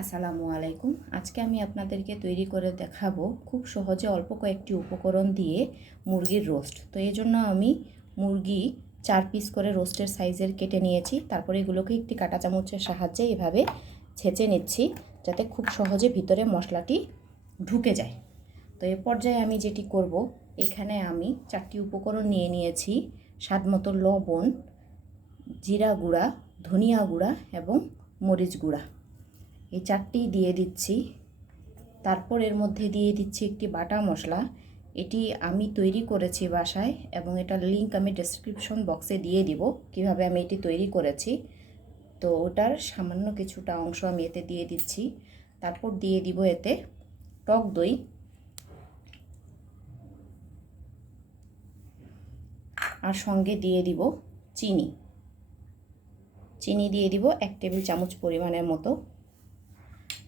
আসসালামু আলাইকুম। আজকে আমি আপনাদেরকে তৈরি করে দেখাবো খুব সহজে অল্প কয়েকটি উপকরণ দিয়ে মুরগির রোস্ট। তো এই জন্য আমি মুরগি চার পিস করে রোস্টের সাইজের কেটে নিয়েছি। তারপরে এগুলোকে একটি কাঁটা চামচের সাহায্যে এভাবে ছেঁচে নিচ্ছি যাতে খুব সহজে ভিতরে মশলাটি ঢুকে যায়। তো এ পর্যায়ে আমি যেটি করব, এখানে আমি চারটি উপকরণ নিয়ে নিয়েছি। স্বাদ মতো লবণ, জিরা গুঁড়া, ধনিয়া গুঁড়া এবং মরিচ গুঁড়া। এই চারটি দিয়ে দিচ্ছি। তারপর এর মধ্যে দিয়ে দিচ্ছি একটি বাটা মশলা। এটি আমি তৈরি করেছি বাসায় এবং এটার লিংক আমি ডেসক্রিপশন বক্সে দিয়ে দিব কীভাবে আমি এটি তৈরি করেছি। তো ওটার সামান্য কিছুটা অংশ আমি এতে দিয়ে দিচ্ছি। তারপর দিয়ে দিব এতে টক দই। আর সঙ্গে দিয়ে দিব চিনি। চিনি দিয়ে দিব এক টেবিল চামচ পরিমাণের মতো।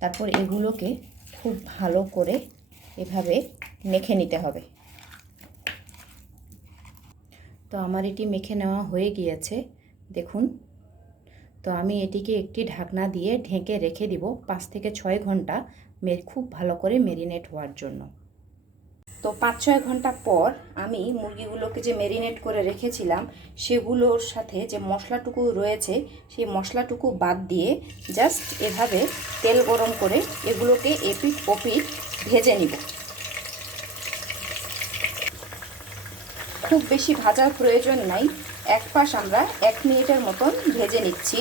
তারপর এগুলোকে খুব ভালো করে এভাবে মেখে নিতে হবে। তো আমার এটি মেখে নেওয়া হয়ে গিয়েছে, দেখুন। তো আমি এটিকে একটি ঢাকনা দিয়ে ঢেকে রেখে দিব পাঁচ থেকে ছয় ঘণ্টা খুব ভালো করে মেরিনেট হওয়ার জন্য। তো পাঁচ ছয় ঘণ্টা পর আমি মুরগিগুলোকে যে মেরিনেট করে রেখেছিলাম, সেগুলোর সাথে যে মশলাটুকু রয়েছে, সেই মশলাটুকু বাদ দিয়ে জাস্ট এভাবে তেল গরম করে এগুলোকে এপিট ওপিট ভেজে নিব। খুব বেশি ভাজার প্রয়োজন নাই, এক পাশ আমরা এক মিনিটের মতন ভেজে নিচ্ছি।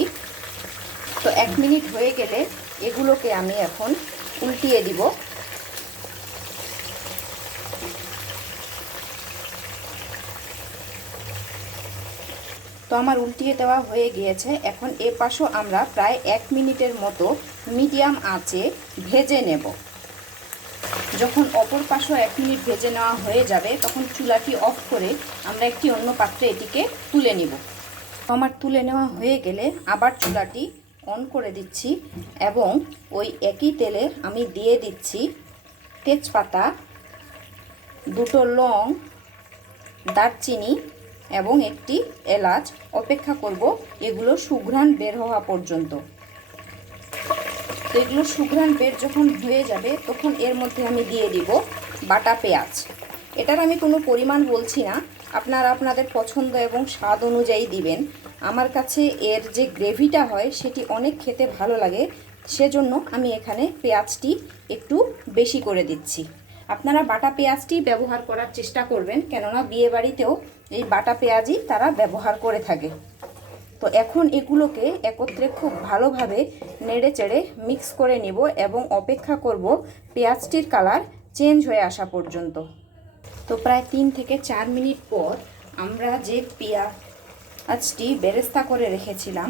তো এক মিনিট হয়ে গেলে এগুলোকে আমি এখন উল্টিয়ে দিব। তো আমার উল্টিয়ে দেওয়া হয়ে গিয়েছে। এখন এ পাশও আমরা প্রায় এক মিনিটের মতো মিডিয়াম আঁচে ভেজে নেব। যখন অপর পাশও এক মিনিট ভেজে নেওয়া হয়ে যাবে, তখন চুলাটি অফ করে আমরা একটি অন্য পাত্রে এটিকে তুলে নিব। আমার তুলে নেওয়া হয়ে গেলে আবার চুলাটি অন করে দিচ্ছি এবং ওই একই তেলে আমি দিয়ে দিচ্ছি তেজপাতা, দুটো লং, দারচিনি এবং একটি এলাচ অপেক্ষা করব, এগুলো সুঘ্রাণ বের হওয়া পর্যন্ত। এগুলো সুঘ্রাণ বের যখন হয়ে যাবে, তখন এর মধ্যে আমি দিয়ে দিব বাটা পেঁয়াজ। এটার আমি কোনো পরিমাণ বলছি না, আপনারা আপনাদের পছন্দ এবং স্বাদ অনুযায়ী দিবেন। আমার কাছে এর যে গ্রেভিটা হয়, সেটি অনেক খেতে ভালো লাগে, সেজন্য আমি এখানে পেঁয়াজটি একটু বেশি করে দিচ্ছি। আপনারা বাটা পেঁয়াজটি ব্যবহার করার চেষ্টা করবেন, কেননা বিয়ে বাড়িতেও এই বাটা পেঁয়াজই তারা ব্যবহার করে থাকে। তো এখন এগুলোকে একত্রে খুব ভালোভাবে নেড়ে চেড়ে মিক্স করে নিব এবং অপেক্ষা করব পেঁয়াজটির কালার চেঞ্জ হয়ে আসা পর্যন্ত। তো প্রায় তিন থেকে চার মিনিট পর আমরা যে পেঁয়াজটি বেরেস্তা করে রেখেছিলাম,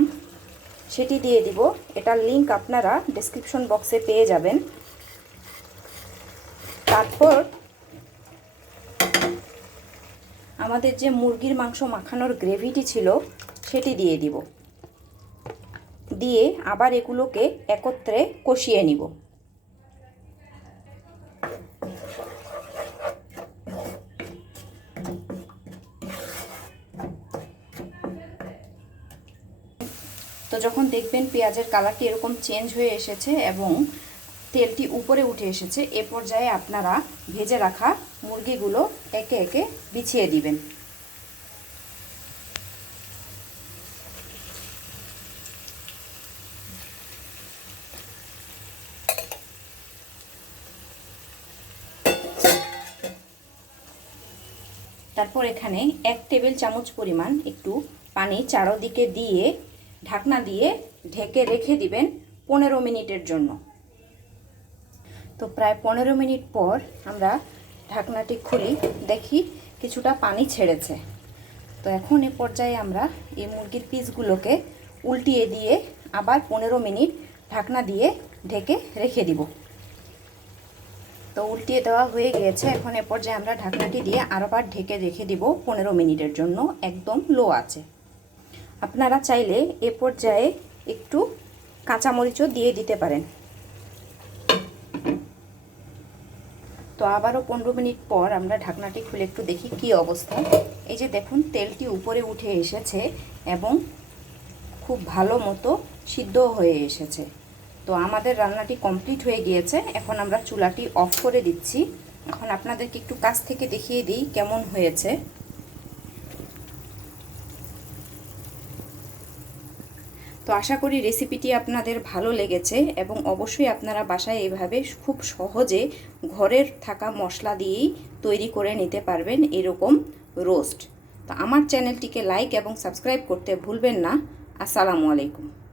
সেটি দিয়ে দিব। এটার লিংক আপনারা ডিসক্রিপশন বক্সে পেয়ে যাবেন। তারপর আমাদের যে মুরগির মাংস মাখানোর গ্রেভিটি ছিল, সেটি দিয়ে দিব। দিয়ে আবার এগুলোকে একত্রে কষিয়ে নিব। তো যখন দেখবেন পেঁয়াজের কালারটি এরকম চেঞ্জ হয়ে এসেছে এবং তেলটি উপরে উঠে এসেছে, এ পর্যায়ে আপনারা ভেজে রাখা মুরগিগুলো একে একে বিছিয়ে দিবেন। তারপর এখানে এক টেবিল চামচ পরিমাণ একটু পানি চারোদিকে দিয়ে ঢাকনা দিয়ে ঢেকে রেখে দিবেন পনেরো মিনিটের জন্য। তো প্রায় পনেরো মিনিট পর আমরা ঢাকনাটি খুলি, দেখি কিছুটা পানি ছেড়েছে। তো এখন এ পর্যায়ে আমরা এই মুরগির পিসগুলোকে উল্টিয়ে দিয়ে আবার পনেরো মিনিট ঢাকনা দিয়ে ঢেকে রেখে দিব। তো উল্টিয়ে দেওয়া হয়ে গিয়েছে, এখন এ পর্যায়ে আমরা ঢাকনাটি দিয়ে আরবার ঢেকে রেখে দিব পনেরো মিনিটের জন্য, একদম লো আছে। আপনারা চাইলে এ পর্যায়ে একটু কাঁচামরিচও দিয়ে দিতে পারেন। তো আবারও পনেরো মিনিট পর আমরা ঢাকনাটি খুলে একটু দেখি কি অবস্থা। এই যে দেখুন, তেলটি উপরে উঠে এসেছে এবং খুব ভালো মতো সিদ্ধ হয়ে এসেছে। তো আমাদের রান্নাটি কমপ্লিট হয়ে গিয়েছে। এখন আমরা চুলাটি অফ করে দিচ্ছি। এখন আপনাদেরকে একটু কাছ থেকে দেখিয়ে দিই কেমন হয়েছে। তো আশা করি রেসিপিটি আপনাদের ভালো লেগেছে এবং অবশ্যই আপনারা বাসায় এভাবে খুব সহজে ঘরের থাকা মশলা দিয়েই তৈরি করে নিতে পারবেন এরকম রোস্ট তো আমার চ্যানেলটিকে লাইক এবং সাবস্ক্রাইব করতে ভুলবেন না। আসসালামু আলাইকুম।